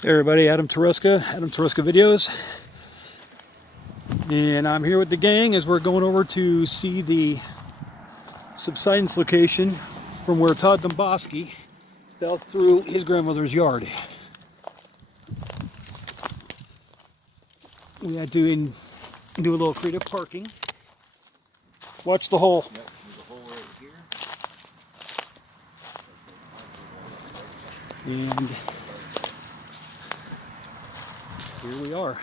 Hey everybody, Adam Tereska Videos, and I'm here with the gang as we're going over to see the subsidence location from where Todd Domboski fell through his grandmother's yard. We had to do a little freedom parking. Watch the hole. Yep, there's a hole right here. And here we are.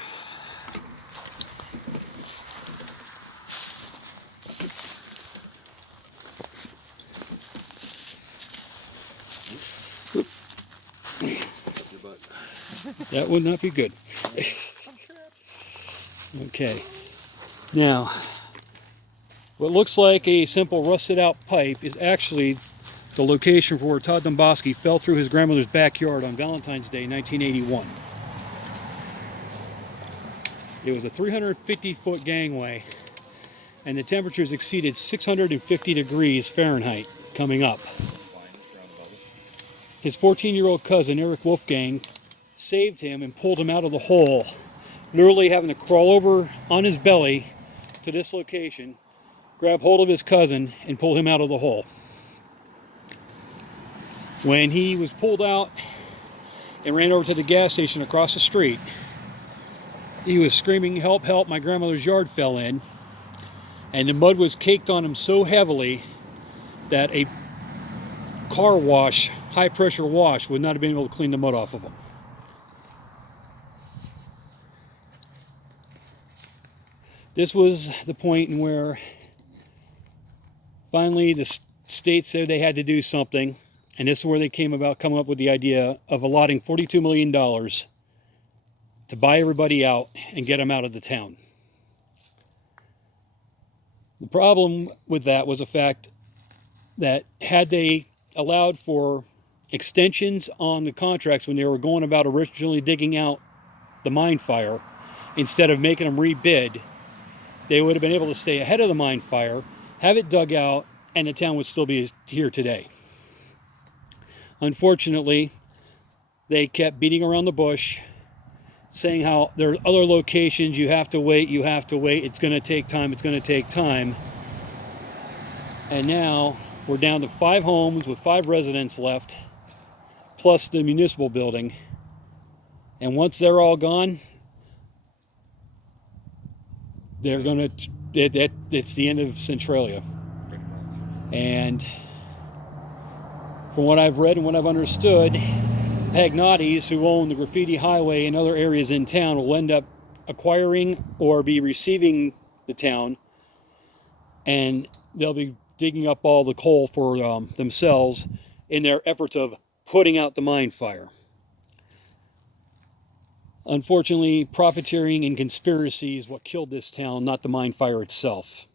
That would not be good. Okay. Now, what looks like a simple rusted out pipe is actually the location for where Todd Domboski fell through his grandmother's backyard on Valentine's Day, 1981. It was a 350-foot gangway, and the temperatures exceeded 650 degrees Fahrenheit coming up. His 14-year-old cousin, Eric Wolfgang, saved him and pulled him out of the hole, literally having to crawl over on his belly to this location, grab hold of his cousin, and pull him out of the hole. When he was pulled out and ran over to the gas station across the street, he was screaming, "Help, help, my grandmother's yard fell in." And the mud was caked on him so heavily that a car wash, high pressure wash, would not have been able to clean the mud off of him. This was the point in where finally the state said they had to do something, and this is where they coming up with the idea of allotting $42 million to buy everybody out and get them out of the town. The problem with that was the fact that had they allowed for extensions on the contracts when they were going about originally digging out the mine fire, instead of making them rebid, they would have been able to stay ahead of the mine fire, have it dug out, and the town would still be here today. Unfortunately, they kept beating around the bush, saying how there are other locations, you have to wait, it's going to take time. And now we're down to 5 homes with 5 residents left, plus the municipal building. And once they're all gone, it's the end of Centralia. And from what I've read and what I've understood, Pagnottis, who own the Graffiti Highway and other areas in town, will end up acquiring or be receiving the town, and they'll be digging up all the coal for themselves in their efforts of putting out the mine fire. Unfortunately, profiteering and conspiracy is what killed this town, not the mine fire itself.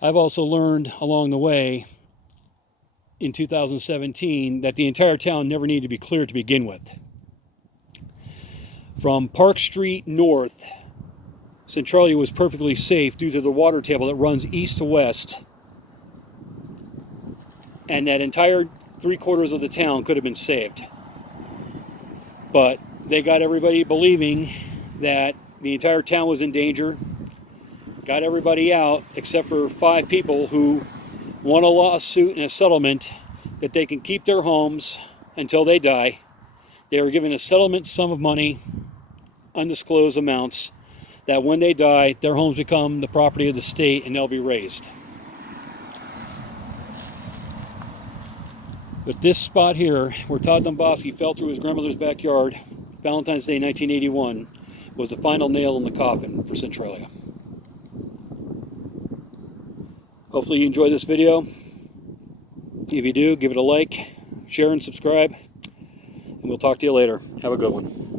I've also learned along the way in 2017 that the entire town never needed to be cleared to begin with. From Park Street north, Centralia was perfectly safe due to the water table that runs east to west, and that entire 3/4 of the town could have been saved. But they got everybody believing that the entire town was in danger, got everybody out except for 5 people who won a lawsuit and a settlement that they can keep their homes until they die. They were given a settlement sum of money, undisclosed amounts, that when they die, their homes become the property of the state and they'll be raised. But this spot here, where Todd Domboski fell through his grandmother's backyard, Valentine's Day 1981, was the final nail in the coffin for Centralia. Hopefully you enjoyed this video. If you do, give it a like, share, and subscribe. And we'll talk to you later. Have a good one.